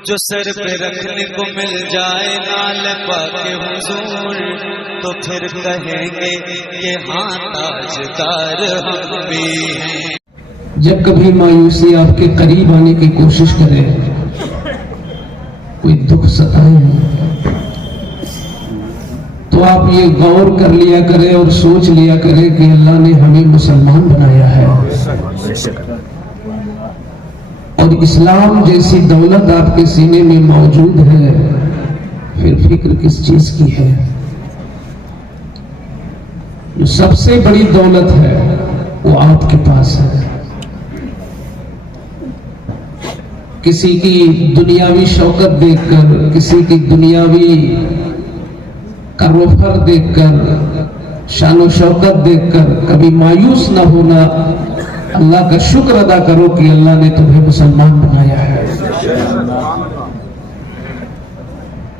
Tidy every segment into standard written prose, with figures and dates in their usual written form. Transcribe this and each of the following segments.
جو سر پہ رکھنے کو مل جائے نال پاک حضور تو پھر کہیں گے کہ ہاں تاجدار ہم بھی ہیں۔ جب کبھی مایوسی آپ کے قریب آنے کی کوشش کرے، کوئی دکھ ستائے، تو آپ یہ غور کر لیا کرے اور سوچ لیا کرے کہ اللہ نے ہمیں مسلمان بنایا ہے، اور اسلام جیسی دولت آپ کے سینے میں موجود ہے، پھر فکر کس چیز کی ہے؟ جو سب سے بڑی دولت ہے وہ آپ کے پاس ہے۔ کسی کی دنیاوی شوکت دیکھ کر، کسی کی دنیاوی کروفر دیکھ کر، شان و شوکت دیکھ کر کبھی مایوس نہ ہونا، اللہ کا شکر ادا کرو کہ اللہ نے تمہیں مسلمان بنایا ہے۔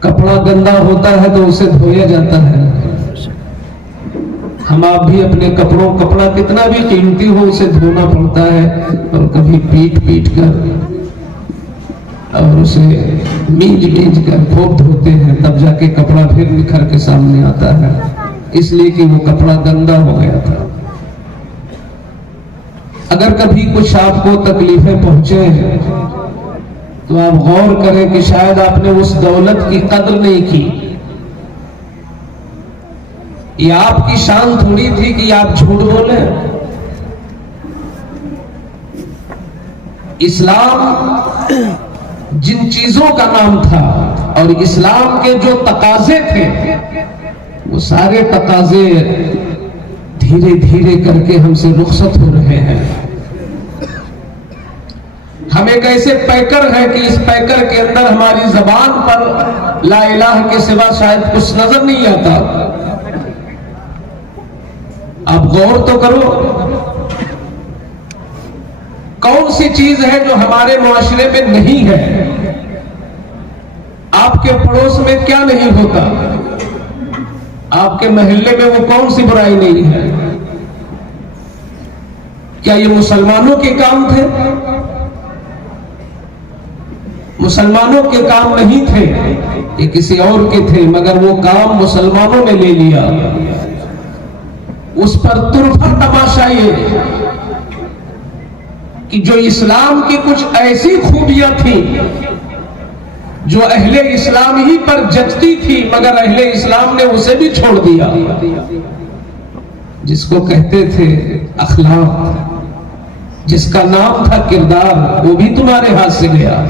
کپڑا گندا ہوتا ہے تو اسے دھویا جاتا ہے، ہم آپ بھی اپنے کپڑا کتنا بھی قیمتی ہو اسے دھونا پڑتا ہے، اور کبھی پیٹ کر اور اسے مینج کر خوب دھوتے ہیں، تب جا کے کپڑا پھر نکھر کے سامنے آتا ہے، اس لیے کہ وہ کپڑا گندا ہو گیا تھا۔ اگر کبھی کچھ آپ کو تکلیفیں پہنچے تو آپ غور کریں کہ شاید آپ نے اس دولت کی قدر نہیں کی۔ یہ آپ کی شان تھوڑی تھی کہ آپ جھوٹ بولیں۔ اسلام جن چیزوں کا نام تھا اور اسلام کے جو تقاضے تھے، وہ سارے تقاضے دھیرے دھیرے کر کے ہم سے رخصت ہو رہے ہیں۔ ہم ایک ایسے پیکر ہیں کہ اس پیکر کے اندر ہماری زبان پر لا الہ کے سوا شاید کچھ نظر نہیں آتا۔ آپ غور تو کرو، کون سی چیز ہے جو ہمارے معاشرے میں نہیں ہے؟ آپ کے پڑوس میں کیا نہیں ہوتا؟ آپ کے محلے میں وہ کون سی برائی نہیں ہے؟ کیا یہ مسلمانوں کے کام تھے؟ مسلمانوں کے کام نہیں تھے، یہ کسی اور کے تھے، مگر وہ کام مسلمانوں نے لے لیا۔ اس پر طرفہ تماشا یہ کہ جو اسلام کی کچھ ایسی خوبیاں تھیں جو اہل اسلام ہی پر جچتی تھی، مگر اہل اسلام نے اسے بھی چھوڑ دیا، جس کو کہتے تھے اخلاق، جس کا نام تھا کردار، وہ بھی تمہارے ہاتھ سے گیا۔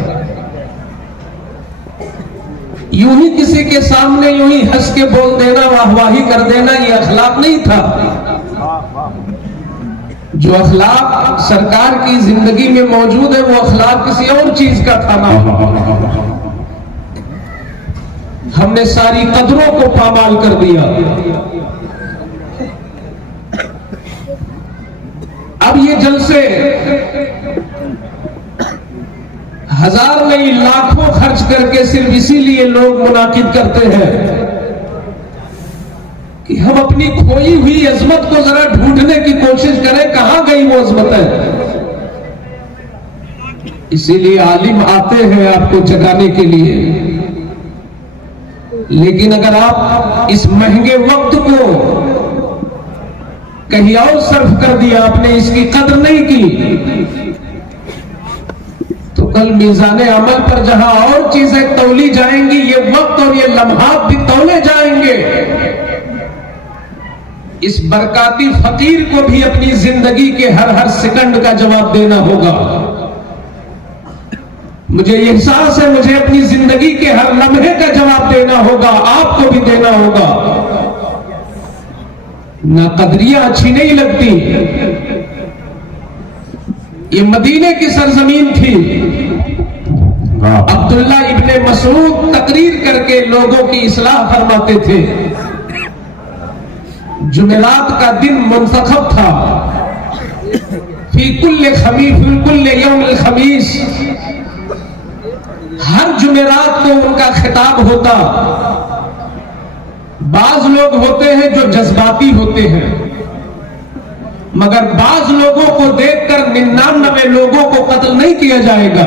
یوں ہی کسی کے سامنے یوں ہی ہنس کے بول دینا، واہ واہی کر دینا، یہ اخلاق نہیں تھا۔ جو اخلاق سرکار کی زندگی میں موجود ہے وہ اخلاق کسی اور چیز کا تھا نا۔ ہم نے ساری قدروں کو پامال کر دیا۔ اب یہ جلسے ہزار نہیں لاکھوں خرچ کر کے صرف اسی لیے لوگ منعقد کرتے ہیں کہ ہم اپنی کھوئی ہوئی عظمت کو ذرا ڈھونڈنے کی کوشش کریں، کہاں گئی وہ عظمت ہے۔ اسی لیے عالم آتے ہیں آپ کو جگانے کے لیے، لیکن اگر آپ اس مہنگے وقت کو کہیں اور صرف کر دیا، آپ نے اس کی قدر نہیں کی، تو کل میزان عمل پر جہاں اور چیزیں تولی جائیں گی، یہ وقت اور یہ لمحات بھی تولے جائیں گے۔ اس برکاتی فقیر کو بھی اپنی زندگی کے ہر سیکنڈ کا جواب دینا ہوگا۔ مجھے یہ احساس ہے، مجھے اپنی زندگی کے ہر لمحے کا جواب دینا ہوگا، آپ کو بھی دینا ہوگا۔ نہ قدریاں اچھی نہیں لگتی۔ یہ مدینے کی سرزمین تھی۔ عبداللہ ابن مسعود تقریر کر کے لوگوں کی اصلاح فرماتے تھے۔ جمعرات کا دن منتخب تھا، فی کل یوم الخمیس، ہر جمعرات کو ان کا خطاب ہوتا۔ بعض لوگ ہوتے ہیں جو جذباتی ہوتے ہیں، مگر بعض لوگوں کو دیکھ کر 99 لوگوں کو قتل نہیں کیا جائے گا۔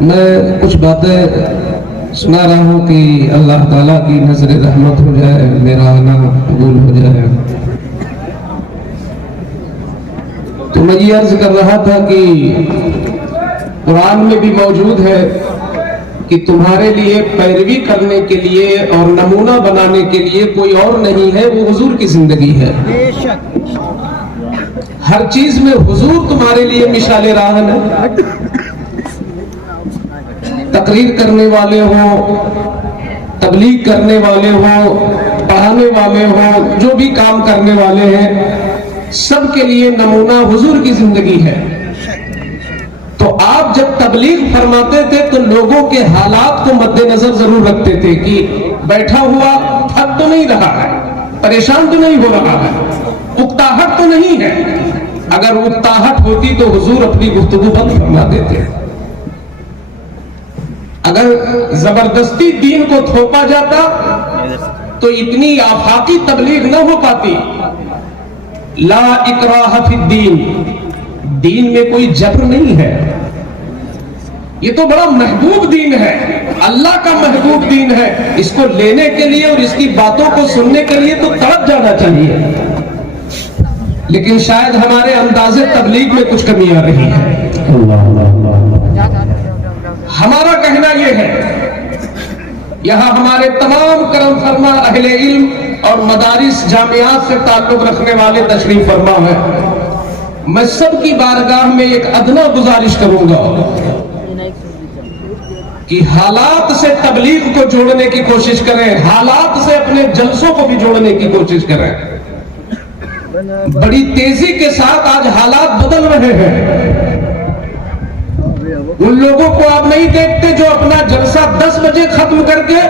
میں کچھ باتیں سنا رہا ہوں کہ اللہ تعالیٰ کی نظر رحمت ہو جائے، میرا آنا قبول ہو جائے۔ تو میں یہ عرض کر رہا تھا کہ قرآن میں بھی موجود ہے کہ تمہارے لیے پیروی کرنے کے لیے اور نمونہ بنانے کے لیے کوئی اور نہیں ہے، وہ حضور کی زندگی ہے۔ ہر چیز میں حضور تمہارے لیے مثال راہ ہے۔ تقریر کرنے والے ہوں، تبلیغ کرنے والے ہوں، پڑھانے والے ہوں، جو بھی کام کرنے والے ہیں، سب کے لیے نمونہ حضور کی زندگی ہے۔ تو آپ جب تبلیغ فرماتے تھے تو لوگوں کے حالات کو مد نظر ضرور رکھتے تھے کہ بیٹھا ہوا تھک تو نہیں رہا ہے، پریشان تو نہیں ہو رہا ہے، اکتاہٹ تو نہیں ہے۔ اگر اکتاہٹ ہوتی تو حضور اپنی گفتگو بند فرما دیتے۔ اگر زبردستی دین کو تھوپا جاتا تو اتنی آفاقی تبلیغ نہ ہو پاتی۔ لا اکراہ فی الدین، دین میں کوئی جبر نہیں ہے۔ یہ تو بڑا محبوب دین ہے، اللہ کا محبوب دین ہے۔ اس کو لینے کے لیے اور اس کی باتوں کو سننے کے لیے تو تڑپ جانا چاہیے، لیکن شاید ہمارے انداز تبلیغ میں کچھ کمی آ رہی ہے۔ ہمارا کہنا یہ ہے، یہاں ہمارے تمام کرم فرما اہل علم اور مدارس جامعات سے تعلق رکھنے والے تشریف فرما ہیں۔ میں سب کی بارگاہ میں ایک ادنا گزارش کروں گا کہ حالات سے تبلیغ کو جوڑنے کی کوشش کریں، حالات سے اپنے جلسوں کو بھی جوڑنے کی کوشش کریں۔ بڑی تیزی کے ساتھ آج حالات بدل رہے ہیں۔ ان لوگوں کو آپ نہیں دیکھتے جو اپنا جلسہ 10 بجے ختم کر کے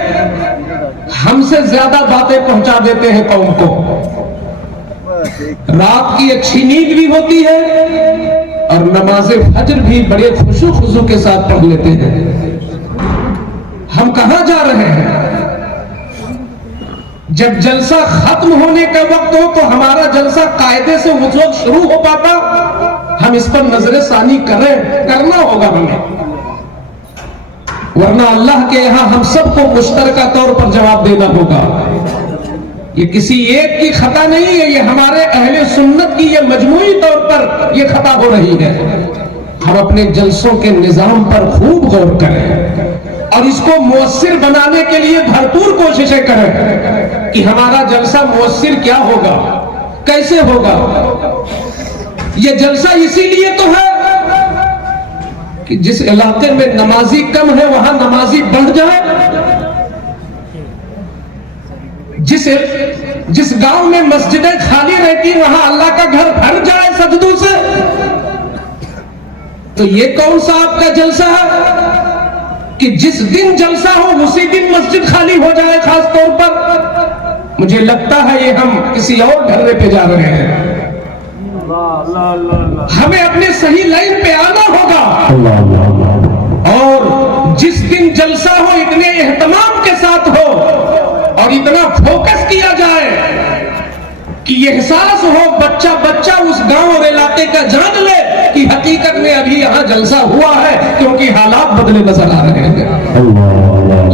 ہم سے زیادہ باتیں پہنچا دیتے ہیں قوم کو۔ رات کی اچھی نیند بھی ہوتی ہے اور نماز فجر بھی بڑے خوشو خضو کے ساتھ پڑھ لیتے ہیں۔ ہم کہاں جا رہے ہیں؟ جب جلسہ ختم ہونے کا وقت ہو تو ہمارا جلسہ قاعدے سے اس وقت شروع ہو پاتا، ہم اس پر نظر ثانی کرنا ہوگا ہمیں، ورنہ اللہ کے یہاں ہم سب کو مشترکہ طور پر جواب دینا ہوگا۔ یہ کسی ایک کی خطا نہیں ہے، یہ ہمارے اہل سنت کی یہ مجموعی طور پر یہ خطا ہو رہی ہے۔ ہم اپنے جلسوں کے نظام پر خوب غور کریں اور اس کو مؤثر بنانے کے لیے بھرپور کوششیں کریں کہ ہمارا جلسہ مؤثر کیا ہوگا، کیسے ہوگا۔ یہ جلسہ اسی لیے تو ہے کہ جس علاقے میں نمازی کم ہے وہاں نمازی بڑھ جائے، جس گاؤں میں مسجدیں خالی رہتی وہاں اللہ کا گھر بھر جائے سجدوں سے۔ تو یہ کون سا آپ کا جلسہ ہے کہ جس دن جلسہ ہو اسی دن مسجد خالی ہو جائے؟ خاص طور پر مجھے لگتا ہے یہ ہم کسی اور ڈھرے پہ جا رہے ہیں۔ ہمیں اپنے صحیح لائن پہ آنا ہوگا اور جس دن جلسہ ہو اتنے اہتمام کے ساتھ ہو اور اتنا فوکس کیا جائے کہ یہ احساس ہو بچہ بچہ اس گاؤں اور علاقے کا جان لے کہ حقیقت میں ابھی یہاں جلسہ ہوا ہے، کیونکہ حالات بدلے نظر آ رہے ہیں۔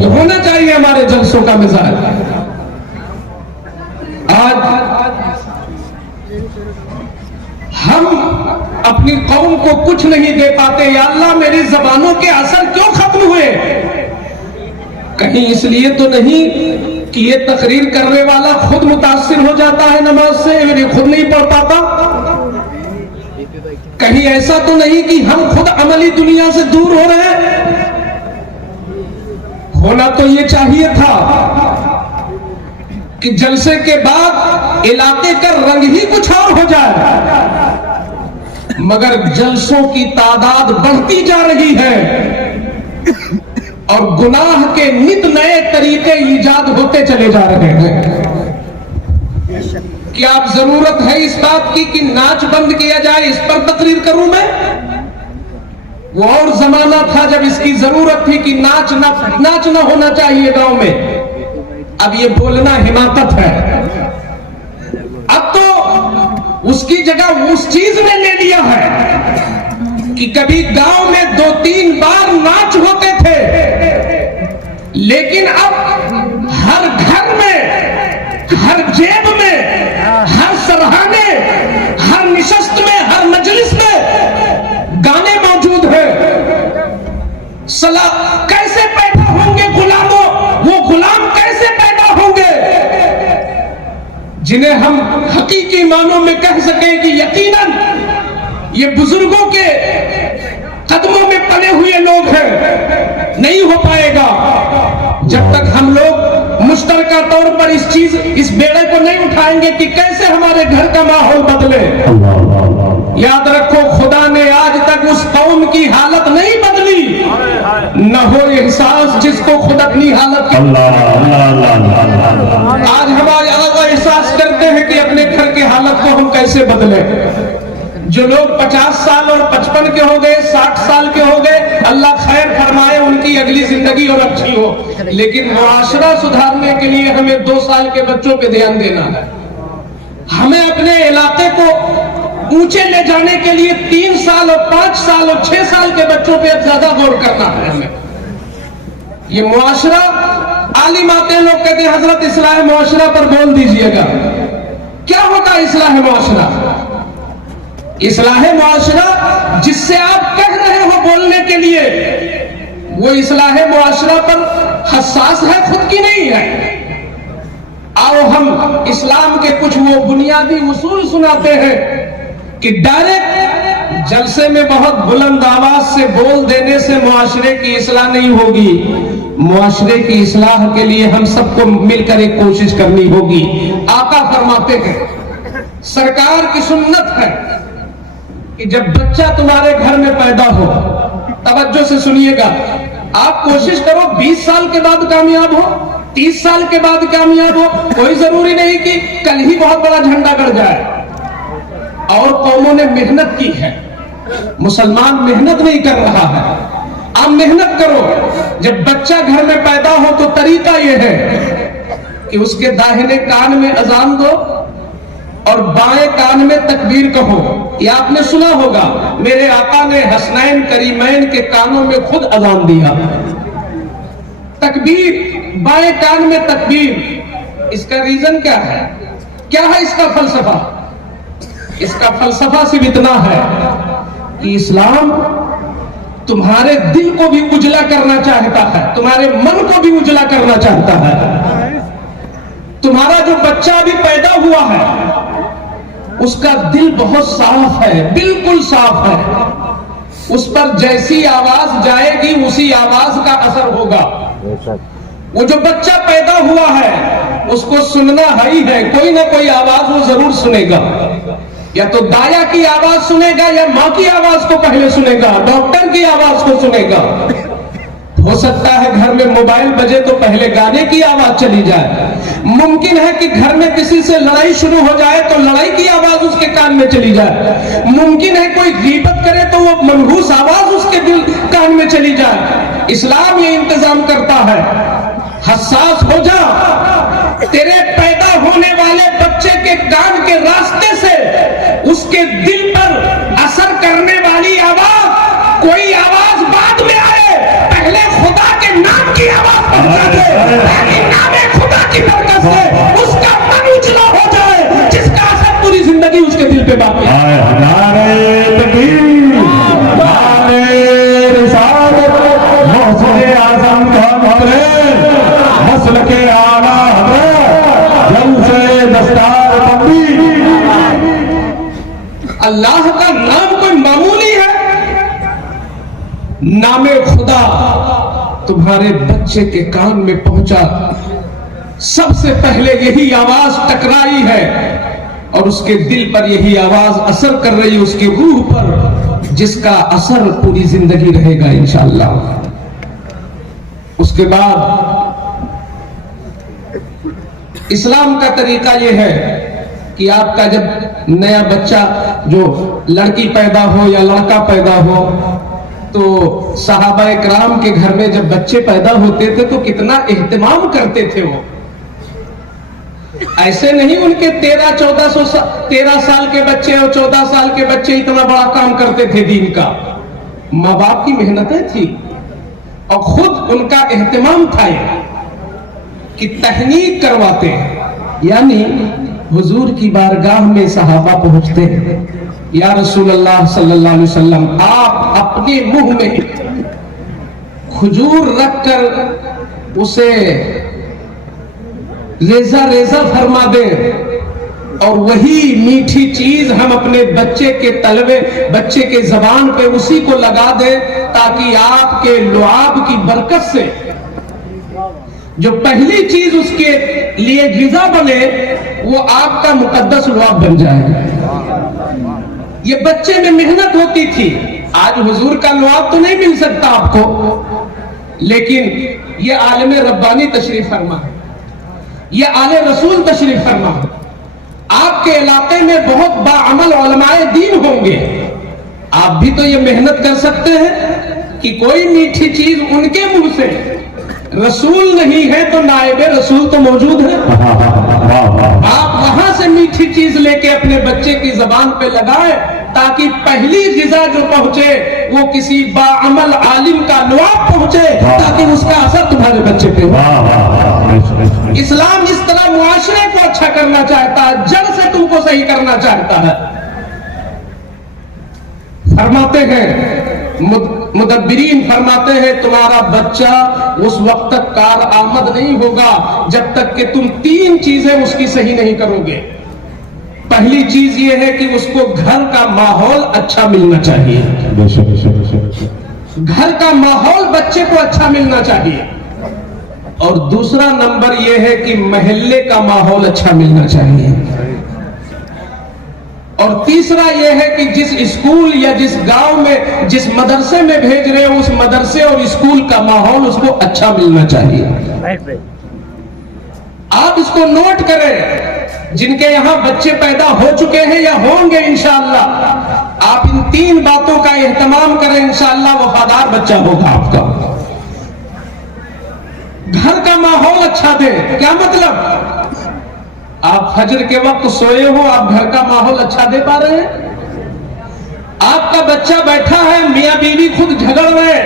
یہ ہونا چاہیے ہمارے جلسوں کا مزاج۔ آج ہم اپنی قوم کو کچھ نہیں دے پاتے۔ یا اللہ میری زبانوں کے اثر کیوں ختم ہوئے؟ کہیں اس لیے تو نہیں کہ یہ تقریر کرنے والا خود متاثر ہو جاتا ہے نماز سے اور یہ خود نہیں پڑھ پاتا؟ کہیں ایسا تو نہیں کہ ہم خود عملی دنیا سے دور ہو رہے ہیں؟ ہونا تو یہ چاہیے تھا کہ جلسے کے بعد علاقے کا رنگ ہی کچھ اور ہو جائے، مگر جلسوں کی تعداد بڑھتی جا رہی ہے اور گناہ کے نت نئے طریقے ایجاد ہوتے چلے جا رہے ہیں۔ کیا اب ضرورت ہے اس بات کی کہ ناچ بند کیا جائے اس پر تقریر کروں میں؟ وہ اور زمانہ تھا جب اس کی ضرورت تھی کہ ناچ نہ ہونا چاہیے گاؤں میں، اب یہ بولنا حماقت ہے۔ اب تو اس کی جگہ اس چیز نے لے لیا ہے کہ کبھی گاؤں میں 2-3 بار ناچ ہو لیکن اب ہر گھر میں، ہر جیب میں، ہر سرہانے، ہر نشست میں، ہر مجلس میں گانے موجود ہیں۔ کیسے پیدا ہوں گے غلاموں؟ وہ غلام کیسے پیدا ہوں گے جنہیں ہم حقیقی معنوں میں کہہ سکیں کہ یقیناً یہ بزرگوں کے قدموں میں پلے ہوئے لوگ ہیں؟ نہیں ہو پائے گا جب تک ہم لوگ مشترکہ طور پر اس بیڑے کو نہیں اٹھائیں گے کہ کیسے ہمارے گھر کا ماحول بدلے۔ یاد رکھو، خدا نے آج تک اس قوم کی حالت نہیں بدلی، نہ ہو احساس جس کو خود اپنی حالت کی۔ آج ہمارے آقا احساس کرتے ہیں کہ اپنے گھر کی حالت کو ہم کیسے بدلیں۔ جو لوگ 50 سال اور 55 کے ہو گئے، 60 سال کے ہو گئے، اللہ خیر فرمائے، ان کی اگلی زندگی اور اچھی ہو، لیکن معاشرہ سدھارنے کے لیے ہمیں 2 سال کے بچوں پہ دھیان دینا ہے۔ ہمیں اپنے علاقے کو اونچے لے جانے کے لیے 3 سال اور 5 سال اور 6 سال کے بچوں پہ زیادہ غور کرنا ہے ہمیں۔ یہ معاشرہ، عالم آتے ہیں لوگ کہتے ہیں حضرت اصلاح معاشرہ پر بول دیجئے گا۔ کیا ہوتا ہے اصلاح معاشرہ؟ اصلاح معاشرہ جس سے آپ کہہ رہے ہو بولنے کے لیے، وہ اصلاح معاشرہ پر حساس ہے، خود کی نہیں ہے۔ آؤ ہم اسلام کے کچھ وہ بنیادی اصول سناتے ہیں کہ ڈائریکٹ جلسے میں بہت بلند آواز سے بول دینے سے معاشرے کی اصلاح نہیں ہوگی۔ معاشرے کی اصلاح کے لیے ہم سب کو مل کر ایک کوشش کرنی ہوگی۔ آقا فرماتے ہیں، سرکار کی سنت ہے کہ جب بچہ تمہارے گھر میں پیدا ہو، توجہ سے سنیے گا، آپ کوشش کرو 20 سال کے بعد کامیاب ہو، 30 سال کے بعد کامیاب ہو، کوئی ضروری نہیں کہ کل ہی بہت بڑا جھنڈا گڑ جائے۔ اور قوموں نے محنت کی ہے، مسلمان محنت نہیں کر رہا ہے۔ آپ محنت کرو، جب بچہ گھر میں پیدا ہو تو طریقہ یہ ہے کہ اس کے داہنے کان میں اذان دو اور بائیں کان میں تکبیر کہو۔ یہ آپ نے سنا ہوگا، میرے آقا نے حسنین کریمین کے کانوں میں خود اذان دیا۔ تکبیر، بائیں کان میں تکبیر، اس کا ریزن کیا ہے؟ کیا ہے اس کا فلسفہ؟ اس کا فلسفہ صرف اتنا ہے کہ اسلام تمہارے دل کو بھی اجلا کرنا چاہتا ہے، تمہارے من کو بھی اجلا کرنا چاہتا ہے۔ تمہارا جو بچہ ابھی پیدا ہوا ہے اس کا دل بہت صاف ہے، بالکل صاف ہے، اس پر جیسی آواز جائے گی اسی آواز کا اثر ہوگا۔ وہ جو بچہ پیدا ہوا ہے اس کو سننا ہی ہے، کوئی نہ کوئی آواز وہ ضرور سنے گا، یا تو دایا کی آواز سنے گا یا ماں کی آواز کو پہلے سنے گا، ڈاکٹر کی آواز کو سنے گا۔ ہو سکتا ہے گھر میں موبائل بجے تو پہلے گانے کی آواز چلی جائے، ممکن ہے کہ گھر میں کسی سے لڑائی شروع ہو جائے تو لڑائی کی آواز اس کے کان میں چلی جائے، ممکن ہے کوئی غیبت کرے تو وہ منحوس آواز اس کے کان میں چلی جائے۔ اسلام یہ انتظام کرتا ہے، حساس ہو جا، تیرے پیدا ہونے والے بچے کے کان کے راستے سے اس کے دل پر اثر کرنے والی آواز، کوئی آواز بعد میں آئے، پہلے خدا کے نام کی آواز پہنچا دے، تاکہ نام خدا کی برکت سے اس کا من اجلا ہو جائے، جس کا اثر پوری زندگی اس کے دل پہ باقی ہے۔ نعرے تکبیر، نعرے رسالت، محسن اعظم کا مقرر، مسلک اعلیٰ حضرت، جلسے دستار بندی۔ اللہ کا نام کوئی معمولی ہے؟ نام خدا تمہارے بچے کے کان میں پہنچا، سب سے پہلے یہی آواز ٹکرائی ہے اور اس کے دل پر یہی آواز اثر کر رہی ہے، اس کی روح پر، جس کا اثر پوری زندگی رہے گا انشاءاللہ۔ اس کے بعد اسلام کا طریقہ یہ ہے کہ آپ کا جب نیا بچہ، جو لڑکی پیدا ہو یا لڑکا پیدا ہو، تو صحابہ اکرام کے گھر میں جب بچے پیدا ہوتے تھے تو کتنا اہتمام کرتے تھے وہ۔ ایسے نہیں ان کے 13 سال کے بچے اور 14 سال کے بچے اتنا بڑا کام کرتے تھے دین کا، ماں باپ کی محنتیں تھی۔ اور خود ان کا اہتمام تھا کہ تحنیک کرواتے ہیں، یعنی حضور کی بارگاہ میں صحابہ پہنچتے ہیں، یا رسول اللہ صلی اللہ علیہ وسلم آپ اپنے منہ میں کھجور رکھ کر اسے ریزہ ریزہ فرما دیں، اور وہی میٹھی چیز ہم اپنے بچے کے تلوے، بچے کے زبان پہ اسی کو لگا دیں، تاکہ آپ کے لعاب کی برکت سے جو پہلی چیز اس کے لیے غذا بنے وہ آپ کا مقدس لعاب بن جائے۔ یہ بچے میں محنت ہوتی تھی، آج حضور کا لعاب تو نہیں مل سکتا آپ کو، لیکن یہ عالم ربانی تشریف فرما، یہ آل رسول تشریف فرما، آپ کے علاقے میں بہت باعمل علماء دین ہوں گے، آپ بھی تو یہ محنت کر سکتے ہیں کہ کوئی میٹھی چیز ان کے منہ سے، رسول نہیں ہے تو نائب رسول تو موجود ہے، آپ وہاں سے میٹھی چیز لے کے اپنے بچے کی زبان پہ لگائیں، تاکہ پہلی غذا جو پہنچے وہ کسی باعمل عالم کا لعاب پہنچے، تاکہ اس کا اثر تمہارے بچے پہ ہو۔ اسلام اس طرح معاشرے کو اچھا کرنا چاہتا ہے، جڑ سے تم کو صحیح کرنا چاہتا ہے۔ فرماتے ہیں مدبرین، فرماتے ہیں تمہارا بچہ اس وقت تک کارآمد نہیں ہوگا جب تک کہ تم تین چیزیں اس کی صحیح نہیں کرو گے۔ پہلی چیز یہ ہے کہ اس کو گھر کا ماحول اچھا ملنا چاہیے، گھر کا ماحول بچے کو اچھا ملنا چاہیے، اور دوسرا نمبر یہ ہے کہ محلے کا ماحول اچھا ملنا چاہیے، اور تیسرا یہ ہے کہ جس اسکول یا جس گاؤں میں جس مدرسے میں بھیج رہے ہو اس مدرسے اور اسکول کا ماحول اس کو اچھا ملنا چاہیے۔ آپ اس کو نوٹ کریں، جن کے یہاں بچے پیدا ہو چکے ہیں یا ہوں گے انشاءاللہ، آپ ان تین باتوں کا اہتمام کریں، انشاءاللہ وفادار بچہ ہوگا آپ کا۔ گھر کا ماحول اچھا دیں، کیا مطلب؟ آپ فجر کے وقت سوئے ہو، آپ گھر کا ماحول اچھا دے پا رہے ہیں؟ آپ کا بچہ بیٹھا ہے، میاں بیوی خود جھگڑ رہے،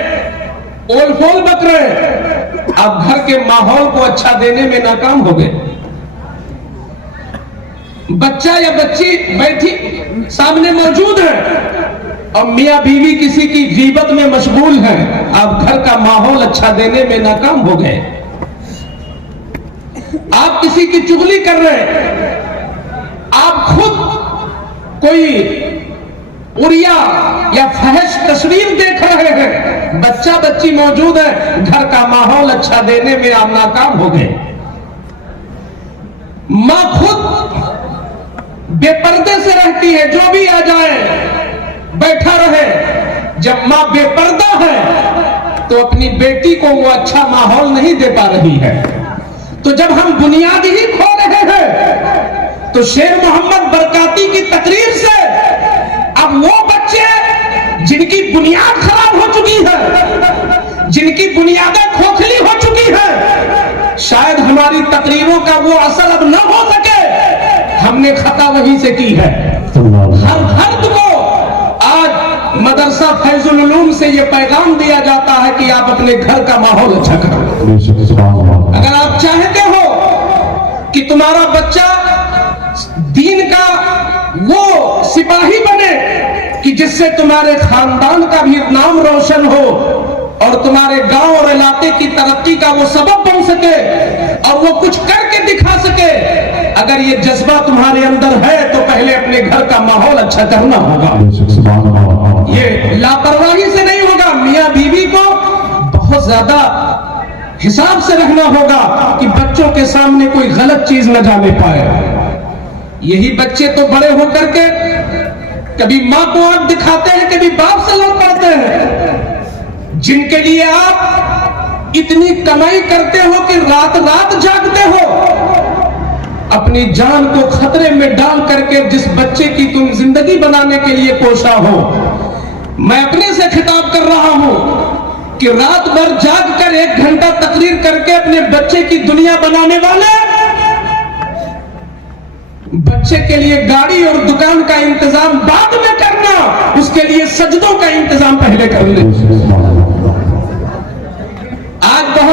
اول فول بک رہے، آپ گھر کے ماحول کو اچھا دینے میں ناکام ہو گئے۔ بچہ یا بچی بیٹھی سامنے موجود ہے اور میاں بیوی کسی کی غیبت میں مشغول ہیں، آپ گھر کا ماحول اچھا دینے میں ناکام ہو گئے۔ آپ کسی کی چغلی کر رہے، آپ خود کوئی اڑیا یا فحش تصویر دیکھ رہے ہیں، بچہ بچی موجود ہے، گھر کا ماحول اچھا دینے میں آپ ناکام ہو گئے۔ ماں خود بے پردے سے رہتی ہے، جو بھی آ جائے بیٹھا رہے، جب ماں بے پردہ ہے تو اپنی بیٹی کو وہ اچھا ماحول نہیں دے پا رہی ہے۔ تو جب ہم بنیاد ہی کھو رہے ہیں تو شیر محمد برکاتی کی تقریر سے اب وہ بچے جن کی بنیاد خراب ہو چکی ہے، جن کی بنیادیں کھوکھلی ہو چکی ہے، شاید ہماری تقریروں کا وہ اثر اب نہ ہو سکے، ہم نے خطا وہیں سے کی ہے۔ ہر فرد کو آج مدرسہ فیض العلوم سے یہ پیغام دیا جاتا ہے کہ آپ اپنے گھر کا ماحول اچھا کریں۔ اگر آپ چاہتے ہو کہ تمہارا بچہ دین کا وہ سپاہی بنے کہ جس سے تمہارے خاندان کا بھی نام روشن ہو اور تمہارے گاؤں اور علاقے کی ترقی کا وہ سبب بن سکے اور وہ کچھ کر کے دکھا سکے، اگر یہ جذبہ تمہارے اندر ہے تو پہلے اپنے گھر کا ماحول اچھا کرنا ہوگا۔ یہ لاپرواہی سے نہیں ہوگا، میاں بیوی کو بہت زیادہ حساب سے رہنا ہوگا کہ بچوں کے سامنے کوئی غلط چیز نہ جانے پائے۔ یہی بچے تو بڑے ہو کر کے کبھی ماں کو آنکھ دکھاتے ہیں، کبھی باپ سے لڑ پڑتے ہیں، جن کے لیے آپ اتنی کمائی کرتے ہو کہ رات رات جاگتے ہو، اپنی جان کو خطرے میں ڈال کر کے جس بچے کی تم زندگی بنانے کے لیے کوشاں ہو۔ میں اپنے سے خطاب کر رہا ہوں کہ رات بھر جاگ کر 1 گھنٹہ تقریر کر کے اپنے بچے کی دنیا بنانے والے، بچے کے لیے گاڑی اور دکان کا انتظام بعد میں کرنا، اس کے لیے سجدوں کا انتظام پہلے کر لیں۔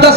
10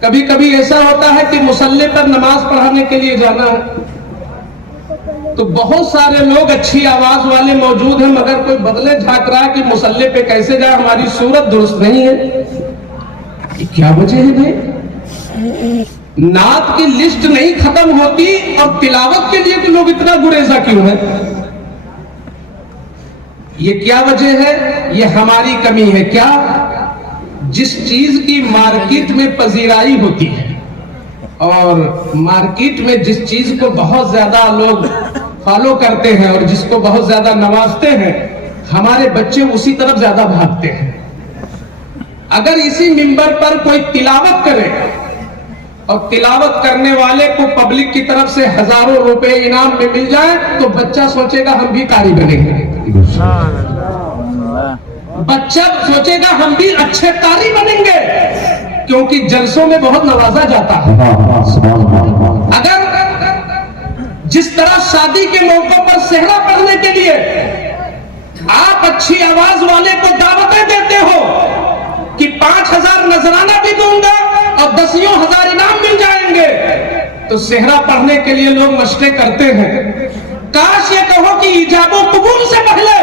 کبھی کبھی ایسا ہوتا ہے کہ مصلی پر نماز پڑھانے کے لیے جانا ہے تو بہت سارے لوگ اچھی آواز والے موجود ہیں، مگر کوئی بدلے جھانک رہا ہے کہ مصلی پہ کیسے جائے، ہماری صورت درست نہیں ہے. یہ کیا وجہ ہے بھائی؟ نعت کی لسٹ نہیں ختم ہوتی اور تلاوت کے لیے کہ لوگ اتنا گریزہ کیوں ہے؟ یہ کیا وجہ ہے؟ یہ ہماری کمی ہے. کیا؟ جس چیز کی مارکیٹ میں پذیرائی ہوتی ہے اور مارکیٹ میں جس چیز کو بہت زیادہ لوگ فالو کرتے ہیں اور جس کو بہت زیادہ نوازتے ہیں، ہمارے بچے اسی طرف زیادہ بھاگتے ہیں. اگر اسی منبر پر کوئی تلاوت کرے اور تلاوت کرنے والے کو پبلک کی طرف سے ہزاروں روپے انعام میں مل جائے تو بچہ سوچے گا ہم بھی قاری بنیں گے، بچہ سوچے گا ہم بھی اچھے قاری بنیں گے، کیونکہ جلسوں میں بہت نوازا جاتا ہے. اگر جس طرح شادی کے موقع پر صحرا پڑھنے کے لیے آپ اچھی آواز والے کو دعوتیں دیتے ہو کہ 5,000 نذرانہ بھی دوں گا اور 10,000 انعام مل جائیں گے، تو صحرا پڑھنے کے لیے لوگ مشقیں کرتے ہیں. کاش یہ کہو کہ ایجاب و قبول سے پہلے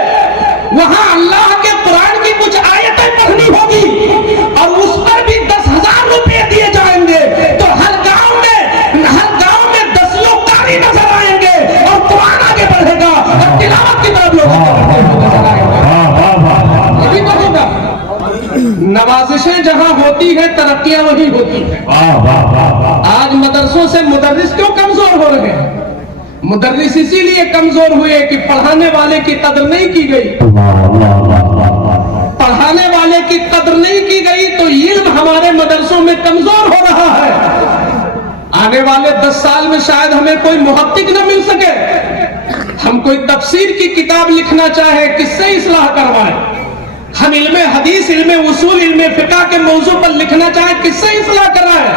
وہاں اللہ کے قرآن کی کچھ آیتیں پڑھنی ہوگی اور اس پر بھی 10,000 روپے دیے جائیں گے، تو ہر گاؤں میں 10 قاری نظر آئیں گے اور قرآن آگے بڑھے گا اور تلاوت کی طرف لوگ نظر آئیں گے. یہ بھی تو ہوگا. نوازشیں جہاں ہوتی ہیں ترقیاں وہی ہوتی ہیں. آج مدرسوں سے مدرس کیوں کمزور ہو رہے ہیں؟ مدرس اسی لیے کمزور ہوئے کہ پڑھانے والے کی قدر نہیں کی گئی. پڑھانے والے کی قدر نہیں کی گئی تو علم ہمارے مدرسوں میں کمزور ہو رہا ہے. آنے والے 10 سال میں شاید ہمیں کوئی محقق نہ مل سکے. ہم کوئی تفسیر کی کتاب لکھنا چاہے کس سے اصلاح کروائیں؟ ہم علم حدیث، علم اصول، علم فقہ کے موضوع پر لکھنا چاہیں کس سے اصلاح کرائیں؟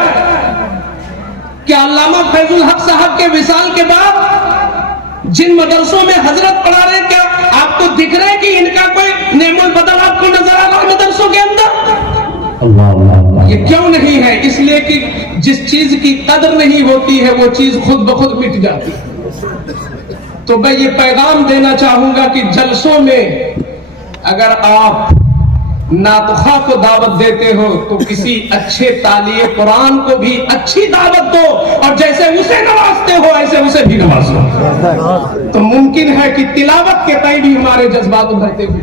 کیا علامہ فیض الحق صاحب کے وصال کے بعد جن مدرسوں میں حضرت پڑھا رہے ہیں، کیا آپ کو دکھ رہے کہ ان کا کوئی نعم البدل آپ کو نظر آ رہا ہے مدرسوں کے اندر؟ یہ کیوں نہیں ہے؟ اس لیے کہ جس چیز کی قدر نہیں ہوتی ہے وہ چیز خود بخود مٹ جاتی ہے. تو میں یہ پیغام دینا چاہوں گا کہ جلسوں میں اگر آپ ناطخہ کو دعوت دیتے ہو تو کسی اچھے تالیہ قرآن کو بھی اچھی دعوت دو اور جیسے اسے نوازتے ہو ایسے اسے بھی نوازو. تو ممکن ہے کہ تلاوت کے تئیں بھی ہمارے جذبات ابھرتے ہوئے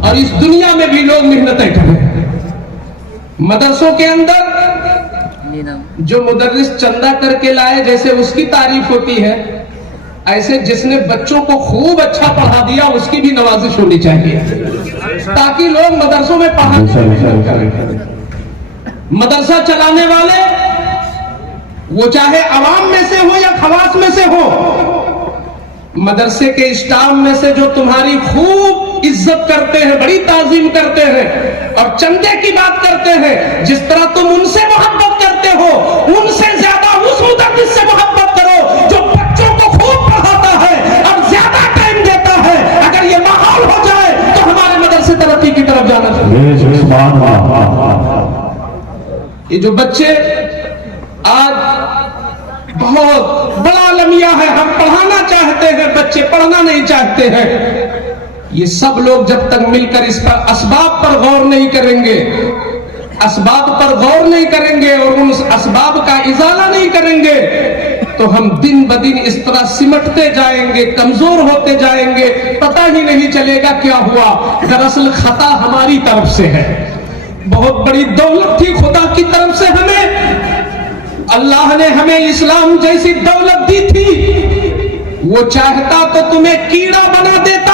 اور اس دنیا میں بھی لوگ محنتیں کریں. مدرسوں کے اندر جو مدرس چندہ کر کے لائے جیسے اس کی تعریف ہوتی ہے، ایسے جس نے بچوں کو خوب اچھا پڑھا دیا اس کی بھی نوازش ہونی چاہیے تاکہ لوگ مدرسوں میں پڑھانے کریں. مدرسہ چلانے والے وہ چاہے عوام میں سے ہو یا خواص میں سے ہو، مدرسے کے اسٹاف میں سے جو تمہاری خوب عزت کرتے ہیں، بڑی تعظیم کرتے ہیں اور چندے کی بات کرتے ہیں، جس طرح تم ان سے محبت کرتے ہو ان سے زیادہ اس مدرس سے محبت کرو جو بچوں کو خوب پڑھاتا ہے اور زیادہ ٹائم دیتا ہے. اگر یہ ماحول ہو جائے تو ہمارے مدرسے ترقی کی طرف جانا چاہیے. یہ جو بچے آج بہت بڑا المیہ ہے، ہم پڑھانا چاہتے ہیں بچے پڑھنا نہیں چاہتے ہیں، یہ سب لوگ جب تک مل کر اس پر اسباب پر غور نہیں کریں گے، اسباب پر غور نہیں کریں گے اور ان اسباب کا ازالہ نہیں کریں گے تو ہم دن بدن اس طرح سمٹتے جائیں گے، کمزور ہوتے جائیں گے، پتہ ہی نہیں چلے گا کیا ہوا. دراصل خطا ہماری طرف سے ہے. بہت بڑی دولت تھی خدا کی طرف سے ہمیں، اللہ نے ہمیں اسلام جیسی دولت دی تھی. وہ چاہتا تو تمہیں کیڑا بنا دیتا،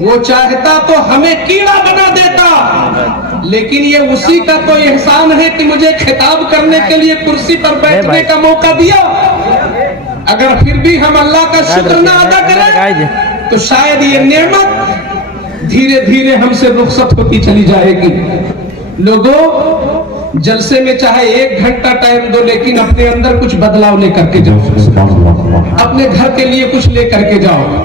وہ چاہتا تو ہمیں کیڑا بنا دیتا، لیکن یہ اسی کا تو احسان ہے کہ مجھے خطاب کرنے کے لیے کرسی پر بیٹھنے کا موقع دیا. اگر پھر بھی ہم اللہ کا شکر نہ ادا کریں تو شاید یہ نعمت دھیرے دھیرے ہم سے رخصت ہوتی چلی جائے گی. لوگوں جلسے میں چاہے 1 گھنٹہ ٹائم دو لیکن اپنے اندر کچھ بدلاؤ لے کر کے جاؤ، اپنے گھر کے لیے کچھ لے کر کے جاؤ.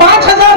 5,000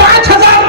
5,000